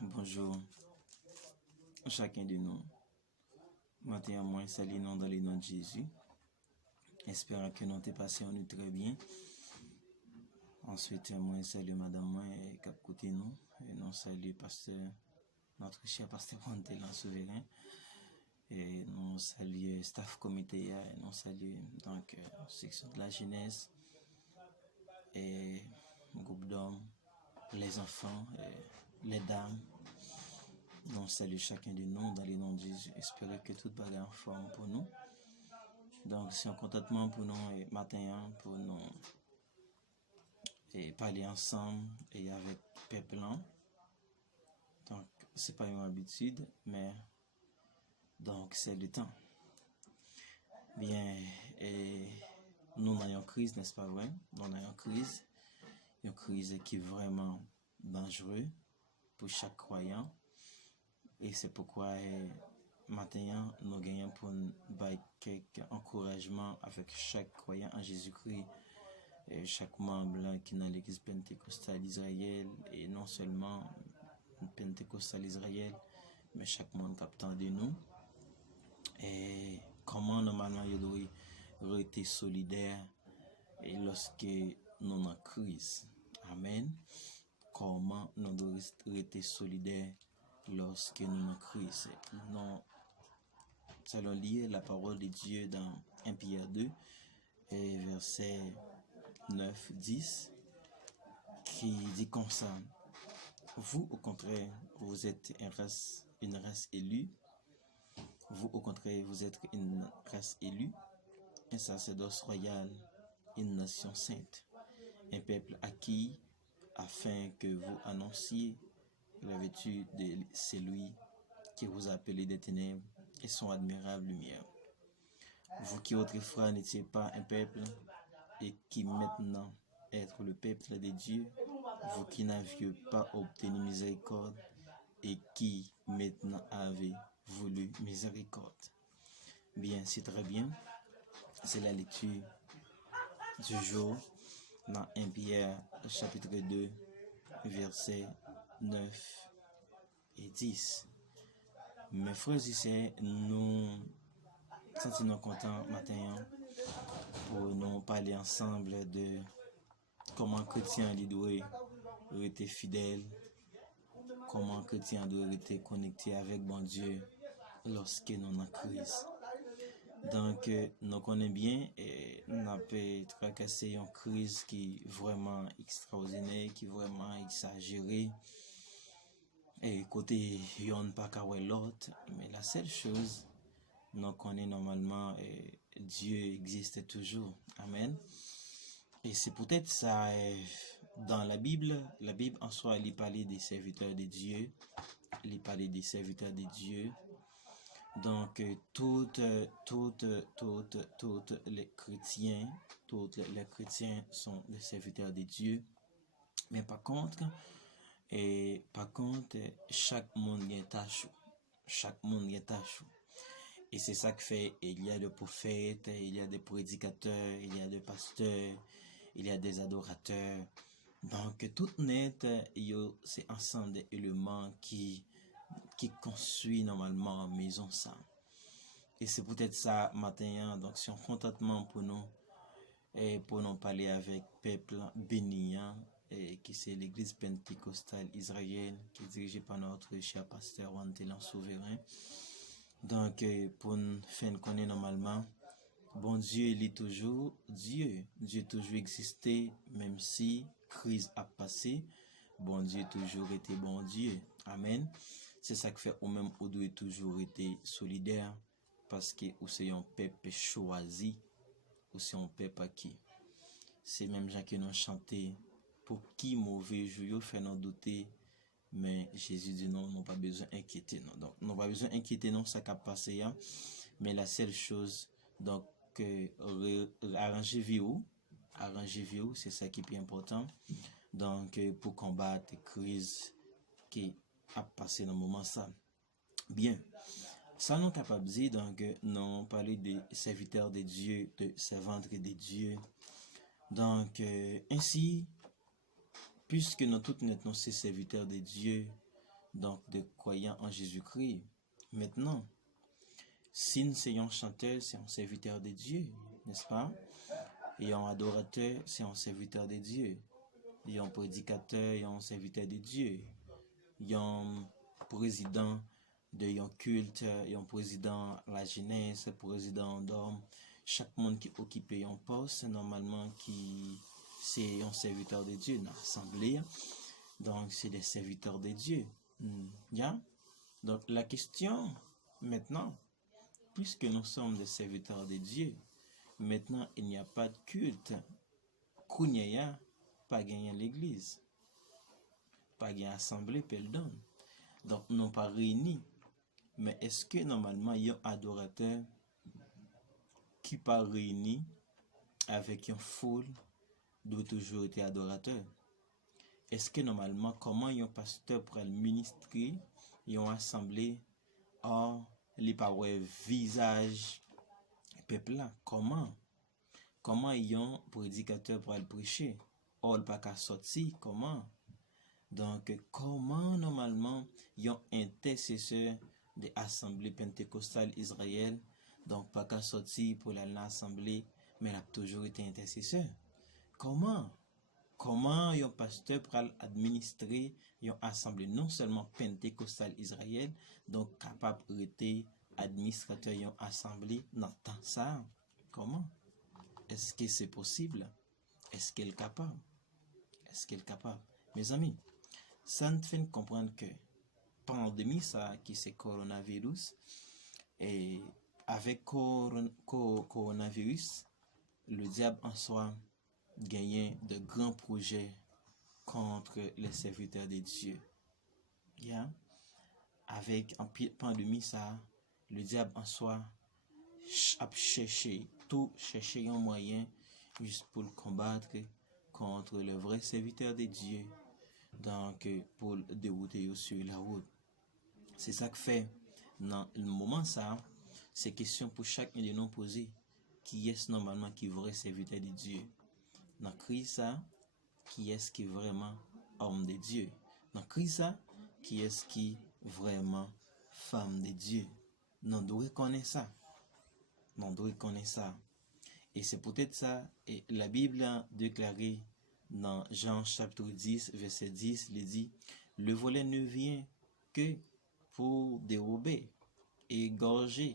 Bonjour chacun de nous. Matin, moi, saluons dans le nom de Jésus. Espérons que nous t'es passé en nous très bien. Ensuite, moi, salut madame, moi, cap côté nous. Et nous saluons pasteur, notre cher pasteur Wantelan Souverain. Et nous saluons staff comité, et nous saluons donc section de la jeunesse et groupe d'hommes, les enfants, les dames. Nous saluons chacun de nous dans les noms de Jésus. Espérons que tout va en forme pour nous. Donc, c'est un contentement pour nous matin, pour nous parler ensemble et avec peuple. Donc, c'est pas une habitude, mais donc c'est le temps. Bien, et nous avons une crise, n'est-ce pas vrai? Nous avons une crise qui est vraiment dangereuse pour chaque croyant. Et c'est pourquoi maintenant nous gagnons pour quelques encouragements avec chaque croyant en Jésus-Christ, et chaque membre qui est dans l'église pentecostale d'Israël, et non seulement pentecostale d'Israël, mais chaque monde captant de nous. Et comment normalement il doit être solidaire et lorsque nous sommes en crise. Amen. Comment nous devons être solidaires lorsque nous sommes en crise. Nous allons lire la parole de Dieu dans 1 Pierre 2, verset 9-10, qui dit comme ça: vous, au contraire, vous êtes une race élue. Vous, au contraire, vous êtes une race élue, un sacerdoce royal, une nation sainte, un peuple acquis, afin que vous annonciez la vertu de celui qui vous a appelé des ténèbres et son admirable lumière. Vous qui autrefois n'étiez pas un peuple et qui maintenant êtes le peuple de Dieu, vous qui n'aviez pas obtenu miséricorde et qui maintenant avez voulu miséricorde. Bien, c'est très bien. C'est la lecture du jour dans 1 Pierre chapitre 2, versets 9 et 10. Mes frères et sœurs, nous sentons contents matin pour nous parler ensemble de comment chrétien doit rester fidèle, comment chrétien doit rester connecté avec bon Dieu lorsque nous sommes en crise. Donc, nous connaissons bien et nous avons traversé une crise qui est vraiment extraordinaire, qui est vraiment exagérée. Et côté, il n'y a pas qu'à l'autre, mais la seule chose, nous connaissons normalement, Dieu existe toujours. Amen. Et c'est peut-être ça, dans la Bible en soi, il parlait des serviteurs de Dieu, il parlait des serviteurs de Dieu. Donc, toutes les chrétiens sont des serviteurs de Dieu. Mais par contre, chaque monde est tâche. Chaque monde est tâche. Et c'est ça que fait, il y a des prophètes, il y a des prédicateurs, il y a des pasteurs, il y a des adorateurs. Donc, tout net, c'est ensemble des éléments qui construit normalement maison ça. Et c'est peut-être ça matin, donc c'est un contentement pour nous et pour nous parler avec peuple béni, et qui c'est l'église pentecostale Israël qui est dirigée par notre cher pasteur Wantelan Souverain. Donc pour nous faire connaître normalement, bon Dieu il est toujours Dieu toujours existé, même si crise a passé, bon Dieu toujours été bon Dieu. Amen. C'est ça qui fait ou même on doit toujours être solidaire, parce que ou c'est un peuple choisi, ou c'est un peuple qui. C'est même gens qui nous chanté pour qui mauvais jour fait nous douter, mais Jésus dit non, nous pas besoin d'inquiéter non. Donc nous pas besoin d'inquiéter non ça qui a passé, mais la seule chose donc arranger vie, c'est ça qui est plus important. Donc pour combattre les crises qui a passé dans le moment ça. Bien, ça nous capable de dire, donc nous parler des serviteurs de Dieu, de servantes de Dieu. Donc ainsi, puisque nous tous nous sommes serviteurs de Dieu, donc de croyants en Jésus-Christ. Maintenant, si nous sommes un chanteur, c'est un serviteur de Dieu, n'est-ce pas? Et un adorateur, c'est un serviteur de Dieu. Et un prédicateur, et un serviteur de Dieu. Et un président de un culte, et un président de la jeunesse, président d'homme. Chaque monde qui occupe un poste, normalement, qui c'est un serviteur de Dieu dans l'assemblée. Donc, c'est des serviteurs de Dieu. Yeah? Donc, la question, maintenant, puisque nous sommes des serviteurs de Dieu, maintenant, il n'y a pas de culte. Kounyaya, pas gagné l'église. Pas gagné assemblée, pardon. Donc, nous n'avons pas réunis. Mais est-ce que, normalement, il y a un adorateur qui pas réuni avec une foule doit toujours être adorateur? Est-ce que normalement, comment un pasteur pourrait ministrer une assemblée or les paroles visage peuple là? Comment un prédicateur pourrait prêcher or le pas qu'à sortir? Comment? Donc comment normalement un intercesseur de l'assemblée pentecostale Israël donc pas qu'à sortir pour l'assemblée mais il a toujours été intercesseur? Comment un pasteur pour administrer une assemblée non seulement pentecostale Israël, donc capable d'être administrateur d'une assemblée dans temps ça? Comment? Est-ce que c'est possible? Est-ce qu'elle est capable? Est-ce qu'elle est capable? Mes amis, ça nous fait comprendre que pandémie ça qui c'est coronavirus et avec coronavirus, le diable en soi gagner de grands projets contre les serviteurs de Dieu. Yeah? Avec en pandémie ça, le diable en soi a cherché un moyen juste pour le combattre contre le vrai serviteur de Dieu. Donc pour le dérouter sur la route. C'est ça que fait dans le moment ça, c'est question pour chacun de nous poser qui est normalement qui est vrai serviteur de Dieu. Dans Christ, qui est-ce qui est vraiment homme de Dieu? Dans Christ, qui est-ce qui est vraiment femme de Dieu? Nous devons connaître ça. Nous devons connaître ça. Et c'est peut-être ça, et la Bible a déclaré dans Jean chapitre 10, verset 10, il dit, le volet ne vient que pour dérober, égorger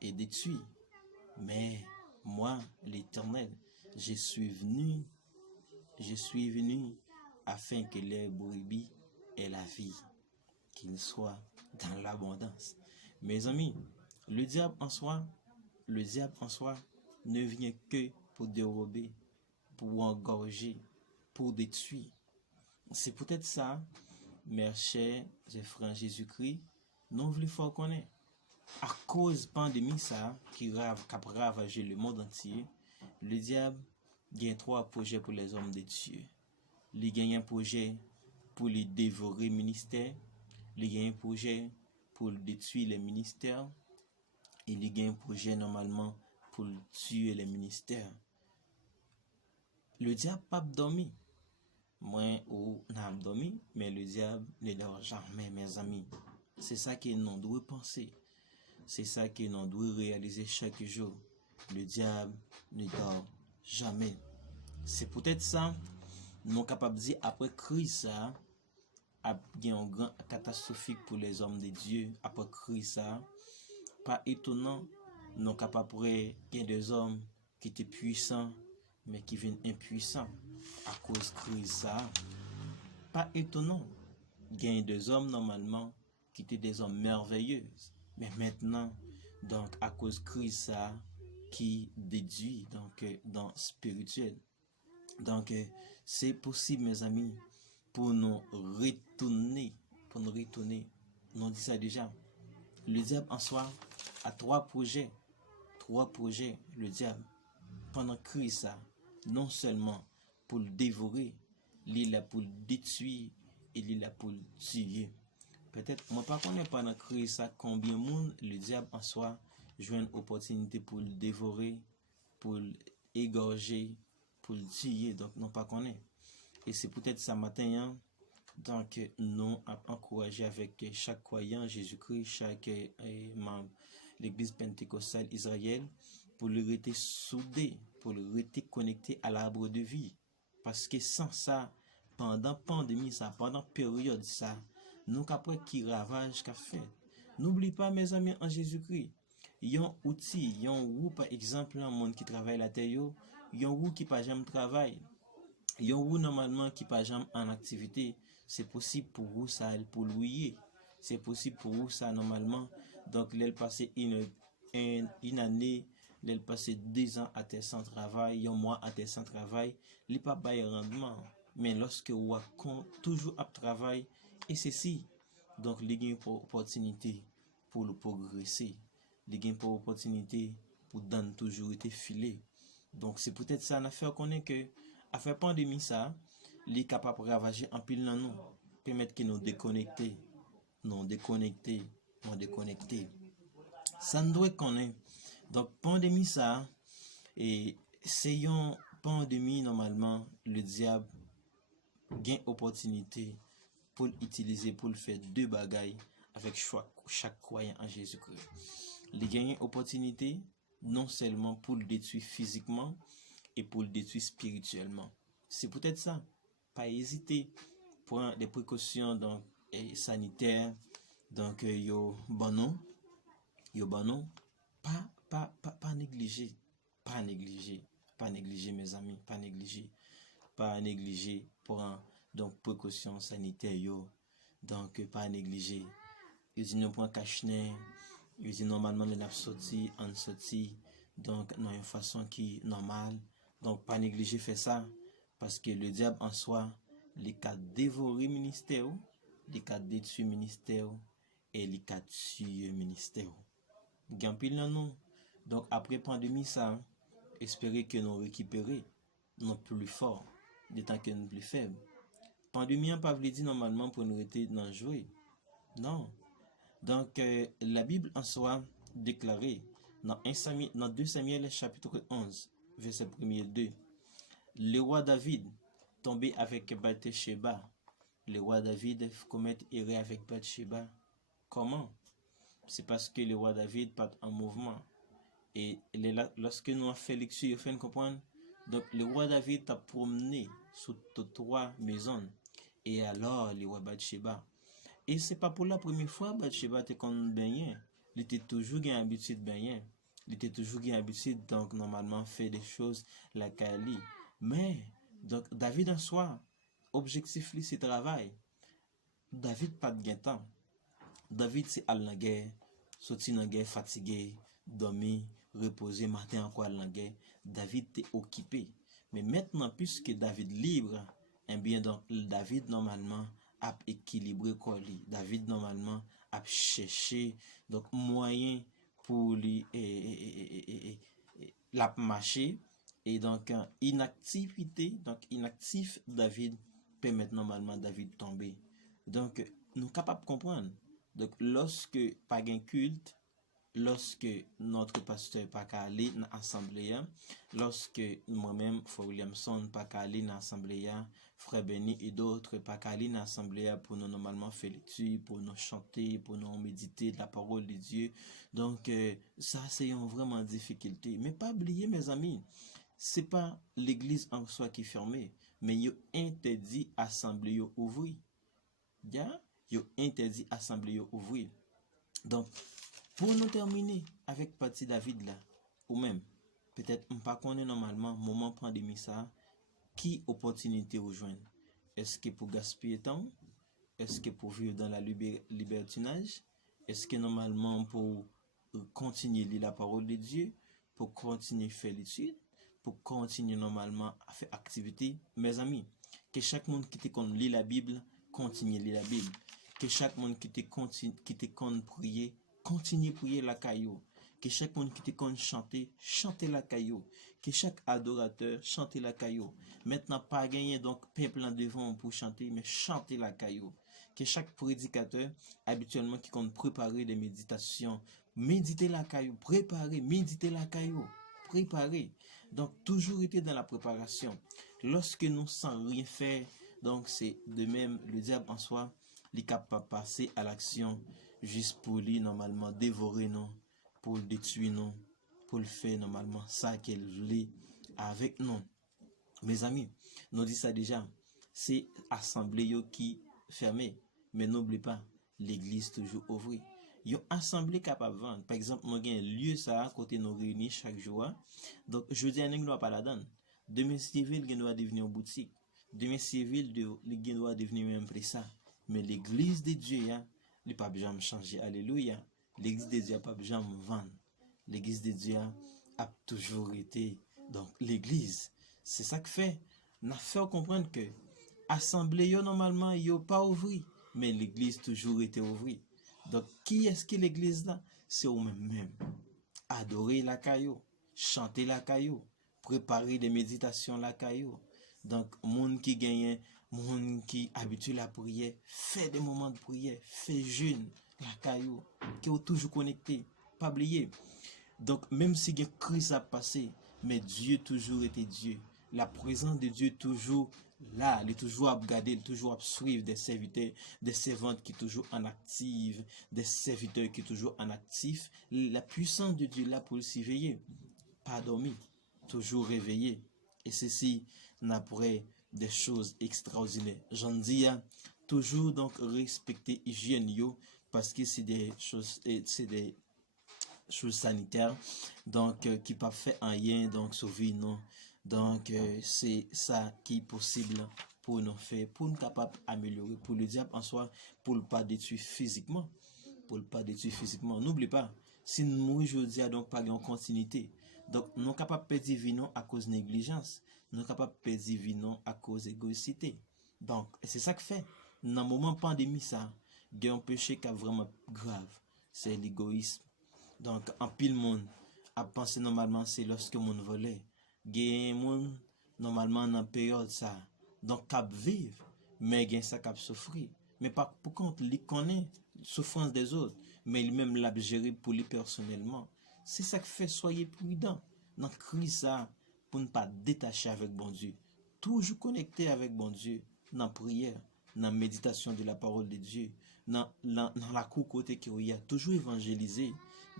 et détruire. Mais moi, l'Éternel, je suis venu afin que les brebis aient la vie, qu'ils soient dans l'abondance. Mes amis, le diable en soi ne vient que pour dérober, pour engorger, pour détruire. C'est peut-être ça, mes chers frères Jésus-Christ, nous voulons faire connaître. À cause de la pandémie ça, qui a ravagé le monde entier, le diable gagne 3 projets pour les hommes de Dieu. Il gagne un projet pour les dévorer ministère, il gagne un projet pour détruire les ministères, et il gagne un projet normalement pour tuer les ministères. Le diable n'a pas dormi. Moi ou n'a pas dormi, mais le diable ne dort jamais, mes amis. C'est ça que nous devons penser. C'est ça que nous devons réaliser chaque jour. Le diable ne dort jamais. C'est peut-être ça, nous sommes capables de dire, après crise, ça a bien un grand catastrophique pour les hommes de Dieu. Après crise, ça, pas étonnant, nous sommes capables de dire des hommes qui étaient puissants, mais qui viennent impuissants à cause de crise, ça. Pas étonnant, il y a des hommes normalement qui étaient des hommes merveilleux. Mais maintenant, donc à cause de crise ça qui déduit donc dans spirituel. Donc c'est possible mes amis pour nous retourner, nous dit ça déjà. Le diable en soi a 3 projets, le diable pendant crise ça, non seulement pour le dévorer, il est là pour le détruire et il est là pour le tuer. Peut-être, moi pas connais pendant crise ça combien de monde le diable en soi joue une opportunité pour le dévorer, pour l'égorger, pour le tuer, donc non pas connaît. Et c'est peut-être ça matin, hein, Donc, nous encourager avec chaque croyant Jésus-Christ, chaque membre de l'Église pentecostale Israël, pour le rester soudé, pour le rester connecté à l'arbre de vie. Parce que sans ça, pendant la pandémie, ça, pendant la période, ça, nous qu'après qui ravage qu'a fait. N'oublie pas, mes amis, en Jésus-Christ, il y a un outil, il y a un roux, par exemple, un monde qui travaille la terre, il y a un roux qui pas jamais travail. Il y a un roux normalement qui pas jamais en activité. C'est possible pour vous ça pour louer. C'est possible pour vous ça normalement. Donc, il passé une année, il passé 2 ans à terre sans travail, un mois à terre sans travail, il pas bail rendement. Mais lorsque vous toujours à travail, et ceci, donc il y a une opportunité pour le progresser. Il y a une opportunité pour donner toujours été filé. Donc c'est peut-être ça une affaire qu'on est que affaire pandémie ça, il est capable de ravager en pile dans nous, permettre que nous déconnecter, non déconnecter, non déconnecter. Ça nous doit connaître. Donc pandémie ça et c'est une pandémie normalement le diable gain opportunité pour l'utiliser pour le faire deux bagailles avec chaque croyant en Jésus-Christ. Il gagne opportunité non seulement pour le détruire physiquement et pour le détruire spirituellement. C'est peut-être ça. Pas hésiter, prendre des précautions donc sanitaires. Donc yo banon, pas négliger, pas négliger mes amis, pas négliger prendre donc précautions sanitaires yo. Donc pas négliger. Ils disent nous prend cache-nez, ils disent normalement on sorti, donc dans une façon qui est normale. Donc pas négliger faire ça parce que le diable en soi, les cas dévorer ministère, les cas détruire ministère et les cas tuer ministère. Gampil nan nous. Donc après pandémie ça, espérer que nous récupérer nous plus fort, de temps que nous plus faible. Pandémie n'a pas dit normalement pour nous être dans jouer. Non. Donc la Bible en soi déclaré dans 2 Samuel chapitre 11 verset 1er 2. Le roi David tombé avec Bathsheba. Le roi David commet erreur avec Bathsheba. Comment? C'est parce que le roi David pas en mouvement. Et lorsque nous avons fait lecture, il faut comprendre. Donc le roi David a promené sous 3 maisons. Et alors le roi Bathsheba. Et c'est pas pour la première fois Bathsheba était comme baigner. Il était toujours gain habitude baigner. Il était toujours gain habitude donc normalement faire des choses la Kali. Mais donc David en soi, objectif c'est travail. David pas de gain temps. David c'est à la guerre, sorti dans la guerre fatigué, dormir, reposer matin encore à la guerre. David était occupé. Mais maintenant puisque David libre, eh bien donc David normalement a équilibré quoi lui. David normalement a cherché donc moyen pour lui la marcher et donc inactivité donc inactif David permet normalement David tomber. Donc nous capables de comprendre. Donc lorsque pas un culte, lorsque notre pasteur pas aller dans l'assemblée, lorsque moi-même Frère Williamson pas aller dans l'assemblée, Frère Benny et d'autres pas aller dans l'assemblée pour nous normalement faire l'étude, pour nous chanter, pour nous méditer de la parole de Dieu. Donc ça c'est une vraiment difficulté. Mais pas oublier mes amis, c'est pas l'église en soi qui est fermée, mais il interdit assemblée ouvrir. Ya, yo interdit assemblée ouvrir. Donc pour nous terminer avec partie David là, ou même, peut-être on pas connaît normalement, moment pandémie ça, qui opportunité rejoindre? Est-ce que pour gaspiller temps? Est-ce que pour vivre dans la libertinage? Est-ce que normalement pour continuer lire la parole de Dieu? Pour continuer faire l'étude? Pour continuer normalement à faire activité? Mes amis, que chaque monde qui te lit la Bible, continue lire la Bible. Que chaque monde qui te prier, continue prier la caillou. Que chaque monde qui te compte chanter, chanter la caillou. Que chaque adorateur chante la caillou. Maintenant, pas gagner donc peuple en devant pour chanter, mais chanter la caillou. Que chaque prédicateur, habituellement, qui compte préparer des méditations, méditer la caillou, préparer, méditer la caillou, préparer. Donc, toujours été dans la préparation. Lorsque nous sans rien faire, Donc c'est de même, le diable en soi, il est capable de passer à l'action juste pour lui normalement dévorer nous, pour le détruire nous, pour le faire normalement ça qu'elle voulait avec nous. Mes amis, nous dit ça déjà, c'est assemblée qui fermée, mais n'oublie pas, l'église toujours ouverte. Yon assemblée capable de vendre. Par exemple, nous avons un lieu ça, côté nous réunis chaque jour. Donc, je dis à nous, nous pas la donne. Demain, civil, il doit devenir une boutique. Demain, civil, il doit devenir même prix ça. Mais l'église de Dieu, il ne pas jamais changer. Alléluia. L'église de Dieu n'a pas jamais vendre. L'église de Dieu a toujours été. Donc, l'église, c'est ça que fait. N'a fait comprendre que assemblée, normalement, il pas ouvert. Mais l'église toujours été ouverte. Donc, qui est-ce que l'église là? C'est vous-même. Adorer la caillou, chanter la caillou, préparer des méditations la caillou. Donc, monde qui gagne, monde qui habitue la prière, fait des moments de prière, fait jeûne la caillou, qui est toujours connecté, pas oublier. Donc, même si une crise a passé, mais Dieu toujours été Dieu. La présence de Dieu toujours là, il est toujours à regarder, il est toujours à suivre des serviteurs, des servantes qui sont toujours en active, des serviteurs qui sont toujours en actif. La puissance de Dieu là pour le surveiller, pas dormir, toujours réveillé. Et ceci n'apparaît des choses extraordinaires. J'en dis, toujours donc respecter l'hygiène parce que c'est des choses sanitaires donc qui pas fait un rien donc sauver non. Donc, c'est ça qui est possible pour nous faire, pour nous capables d'améliorer, pour le diable en soi, pour ne pas détruire physiquement. Pour ne pas détruire physiquement. N'oublie pas, si nous mourons aujourd'hui, donc pas en continuité. Donc, nous sommes capables de perdre vie à cause de négligence. Nous sommes capables de perdre vie à cause d'égoïcité. Donc, c'est ça que fait. Dans le moment de pandémie, ça, il y a un péché qui est vraiment grave. C'est l'égoïsme. Donc, en pile monde, à penser normalement, c'est lorsque mon volait. Gen moun normalement dans période ça donc cap vivre mais gen ça cap souffrir mais pas pour contre li connaît souffrance des autres mais lui même l'a géré pour lui personnellement. C'est ça que fait soyez prudent dans crise ça pour ne pas détacher avec bon Dieu, toujours connecté avec bon Dieu dans prière, dans méditation de la parole de Dieu, dans la cour côté qui y a toujours évangéliser.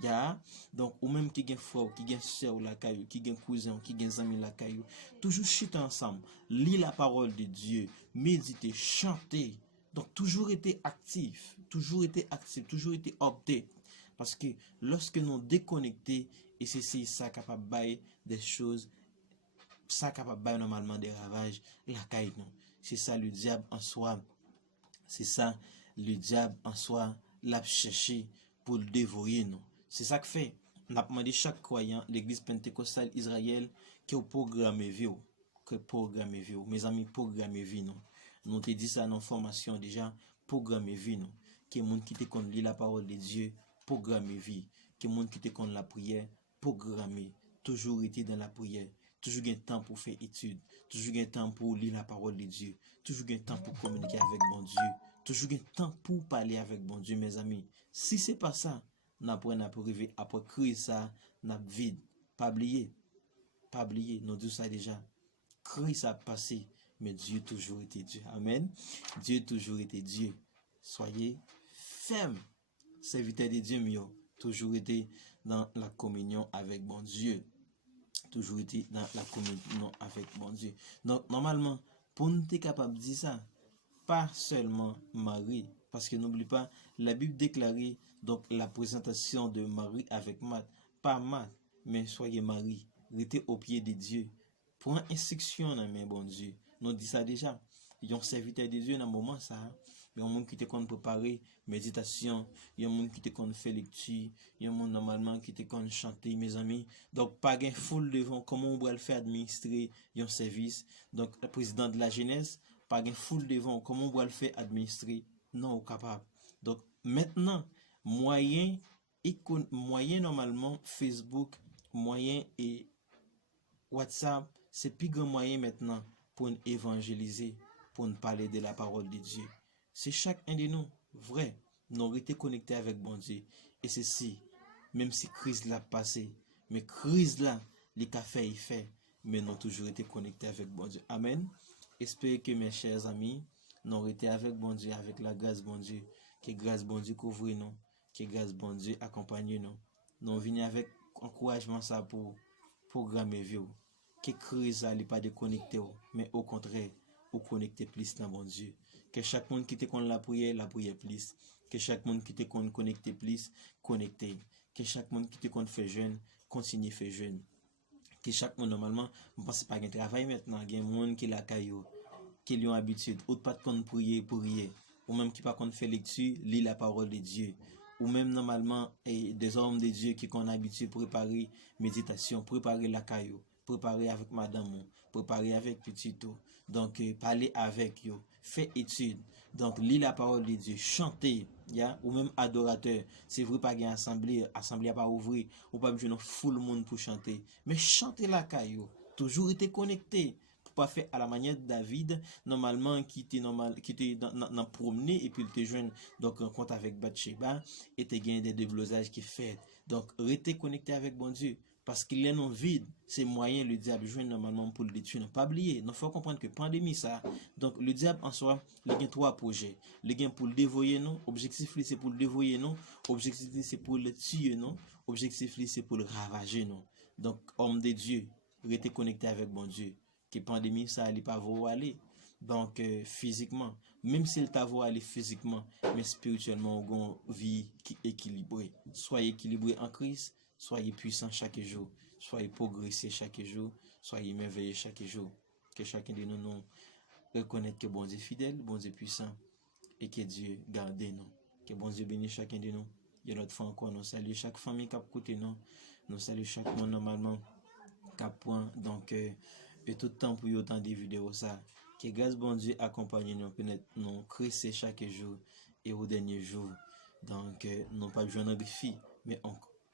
Ya, donc ou même qui gen frère, qui gen sœur la caillou, qui gen cousin, qui gen ami la caillou, toujours chiter ensemble, lire la parole de Dieu, méditer, chanter. Donc toujours été actif, toujours été update. Parce que lorsque nous déconnectés, et c'est ça capable de bailler des choses, ça capable de bailler normalement des ravages, la caillou. C'est ça le diable en soi. C'est ça le diable en soi l'a cherché pour le dévorer nous. C'est ça que fait. On a demandé chaque croyant, l'église pentecostale Israël, qui a programmé vie. Mes amis, programmé vie. Nous te dit ça dans la formation déjà, programmé vie. Qui est monde qui te connaît la parole de Dieu, programmé vie. Qui est monde qui te connaît la prière, programmé. Toujours été dans la prière. Toujours un temps pour faire étude. Toujours un temps pour lire la parole de Dieu. Toujours un temps pour communiquer avec bon Dieu. Toujours un temps pour parler avec bon Dieu, mes amis. Si c'est pas ça, n'a pas arrivé après crise ça n'a vide pas oublier nous dit ça déjà crise a passé mais Dieu toujours été Dieu. Amen. Dieu toujours été Dieu. Soyez ferme serviteur de Dieu mieux, toujours été dans la communion avec bon Dieu, toujours été dans la communion avec bon Dieu. Donc normalement pour nous être capable de dire ça, pas seulement Marie, parce que n'oublie pas, la Bible déclarait donc la présentation de Marie avec Marthe, pas Marthe, mais soyez Marie, restez au pied de Dieu. Pour une instruction dans mes bon Dieu, nous dit ça déjà. Ils ont serviteur de Dieu dans le moment ça. Il y a un monde qui te compte préparer méditation, il y a un monde qui te compte faire lecture, il y a un monde normalement qui te compte chanter, mes amis. Donc pas gain foule devant comment on va le faire administrer un service. Donc le président de la jeunesse, pas gain foule devant comment on va le faire administrer. Non, capable. Donc maintenant moyen normalement Facebook, moyen et WhatsApp, c'est plus grand moyen maintenant pour nous évangéliser, pour nous parler de la parole de Dieu. C'est chacun de nous, vrai, nous rester connectés avec bon Dieu. Et ceci, même si crise l'a passé, mais crise là, les cafés il fait, mais nous toujours été connectés avec bon Dieu. Amen. Et espère que mes chers amis, nous été avec bon Dieu, avec la grâce bon Dieu, que grâce bon Dieu couvre nous, que grâce bon Dieu accompagne nous. Nous venons avec encouragement ça pour programmer vie. Que crise ça n'est pas déconnecté, mais au contraire, ou connecter plus dans bon Dieu. Que chaque monde qui te connaît la prière plus. Que chaque monde qui te connaît connecter plus, connecter. Que chaque monde qui te connaît faire jeune, continue faire jeune. Que chaque monde normalement, je pense pas qu'il travail maintenant, il y a des gens qui la caillou, qui ont habitude, ou pas de prier pour rien, ou même qui pas qu'on fait lecture, lit la parole de Dieu. Ou même normalement des hommes de Dieu qui ont habitude préparer méditation, préparer la caillou, préparer avec madame, préparer avec petit tout. Donc parler avec eux, faire étude. Donc lis la parole de Dieu, chanter, ou même adorateur. C'est vrai pas une assemblée a pas ouvrir, ou pas besoin de full monde pour chanter, mais chanter la caillou, toujours être connecté. Pas fait à la manière de David, normalement qui était dans promener et puis il était jeune, donc en compte avec Bathsheba et te gagné des déblosages qui fait. Donc rester connecté avec bon Dieu parce qu'il est non vide, c'est moyen le diable joue normalement pour le détruire. Pas oublier, il faut comprendre que pandémie ça. Donc le diable en soi, il y a trois projets. Le gain pour le dévoyer non, objectif c'est pour le dévoyer non, objectif c'est pour le tuer non, objectif c'est pour le ravager non. Donc homme de Dieu, rester connecté avec bon Dieu. Que pandémie ça allait pas vous aller donc physiquement même s'il t'a vu aller physiquement mais spirituellement on vie qui équilibrée soyez équilibré en Christ soyez puissant chaque jour soyez progressé chaque jour soyez merveilleux chaque jour que chacun de nous reconnaisse que bon Dieu fidèle bon Dieu puissant et que Dieu garde nous que bon Dieu bénisse chacun de nous et notre fois encore nous saluons chaque famille qui a écouté nous saluons chaque monde normalement qui point donc et tout le temps pour autant des vidéos ça que grâce bon Dieu accompagne nous peut-être nous crescer chaque jour et au dernier jour donc non pas besoin de défi mais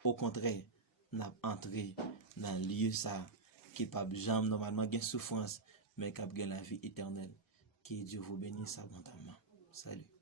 au contraire n'a entré dans le lieu ça qui pas jamais normalement gain souffrance mais qui a la vie éternelle que Dieu vous bénisse abondamment salut.